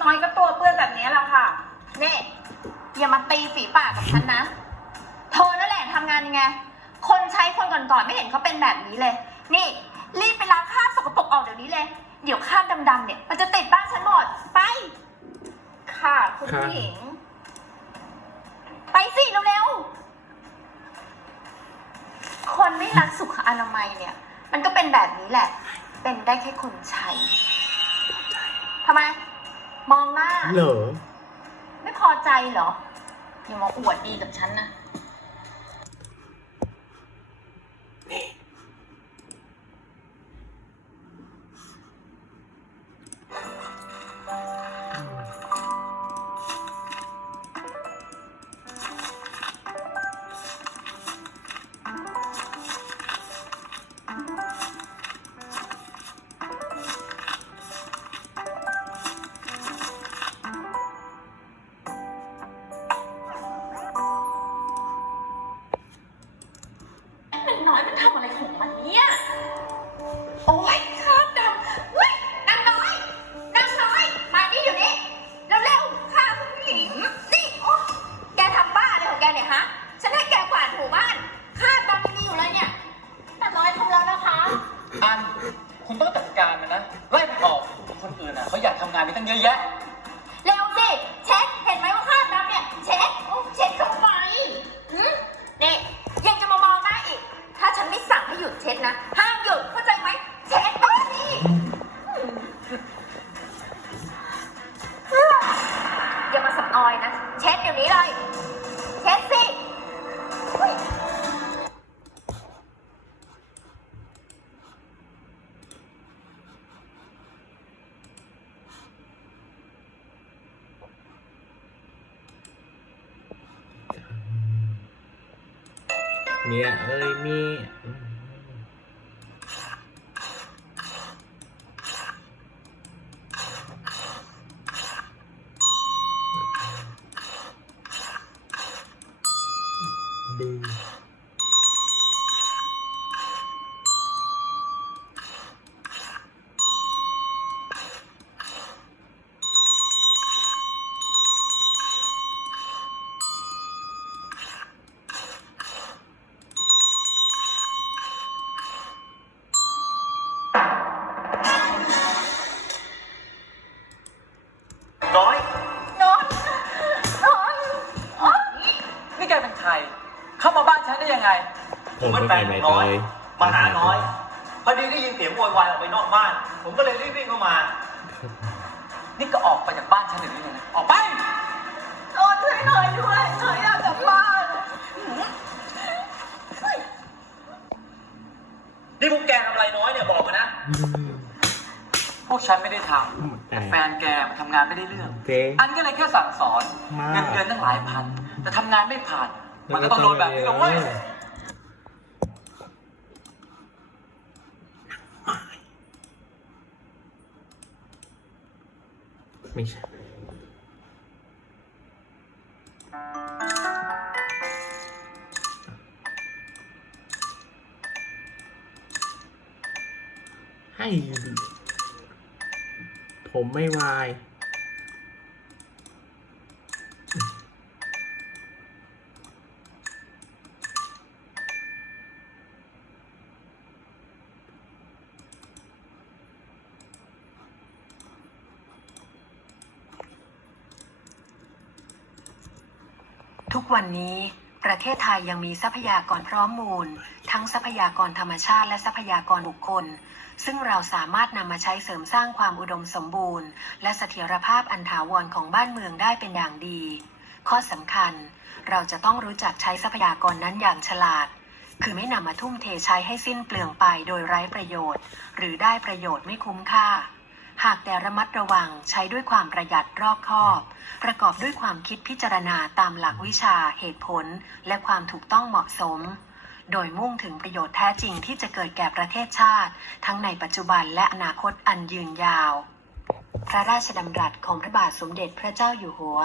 น้อยก็ตัวเปื้อนแบบนี้แหละค่ะเน่อย่ามาตีฝีปากกับฉันนะ เธอนั่นแหละทำงานยังไง คนใช้คนก่อนๆไม่เห็นเขาเป็นแบบนี้เลย นี่ รีบไปล้างคราบสกปรกออกเดี๋ยวนี้เลย เดี๋ยวคราบดำๆเนี่ย มันจะติดบ้านฉันหมด ไป ค่ะ คุณผู้หญิง ไปสิเร็วๆ คนไม่รักสุขอนามัยเนี่ย มันก็เป็นแบบนี้แหละ เป็นได้แค่คนใช้ทำไม มองหน้า เหรอ ไม่พอใจเหรออย่ามาอวดดีกับฉันนะ คุณต้องจัดการมันนะไล่มันออกคนอื่นอะเขาอยากทำงานมีตั้งเยอะแยะ เมียเอ้ยมี ใคร เข้ามาบ้านฉันได้ยังไง ผมเป็นแฟนของน้อย มาหาน้อย พอดีได้ยินเสียงโวยวายออกไปนอกบ้าน ผมก็เลยรีบวิ่งเข้ามา นี่ก็ออกไปจากบ้านฉันเดี๋ยวนี้เลยนะออกไปนอนช่วยหน่อยด้วยหน่อยอยากกลับบ้านนี่พวกแกทำอะไรน้อยเนี่ยบอกมานะ พวกฉันไม่ได้ทำแต่แฟนแกมันทำงานไม่ได้เรื่อง เจ๊ อันก็เลยแค่สั่งสอน มาก เงินเดือนตั้งหลายพัน แต่ทำงานไม่ผ่าน มันก็ต้องโดนแบบนี้นะเว้ยไม่ใช่ให้ผมไม่วาย กวันนี้ ประเทศไทยยังมีทรัพยากรพร้อมมูล ทั้งทรัพยากรธรรมชาติและทรัพยากรบุคคล ซึ่งเราสามารถนำมาใช้เสริมสร้างความอุดมสมบูรณ์ และเสถียรภาพอันถาวรของบ้านเมืองได้เป็นอย่างดี ข้อสำคัญ เราจะต้องรู้จักใช้ทรัพยากรนั้นอย่างฉลาด คือไม่นำมาทุ่มเทใช้ให้สิ้นเปลืองไปโดยไร้ประโยชน์ หรือได้ประโยชน์ไม่คุ้มค่า หากแต่ระมัดระวังใช้ด้วยความประหยัดรอบคอบ ประกอบด้วยความคิดพิจารณาตามหลักวิชาเหตุผล และความถูกต้องเหมาะสม โดยมุ่งถึงประโยชน์แท้จริงที่จะเกิดแก่ประเทศชาติ ทั้งในปัจจุบันและอนาคตอันยืนยาว พระราชดำรัสของพระบาทสมเด็จพระเจ้าอยู่หัว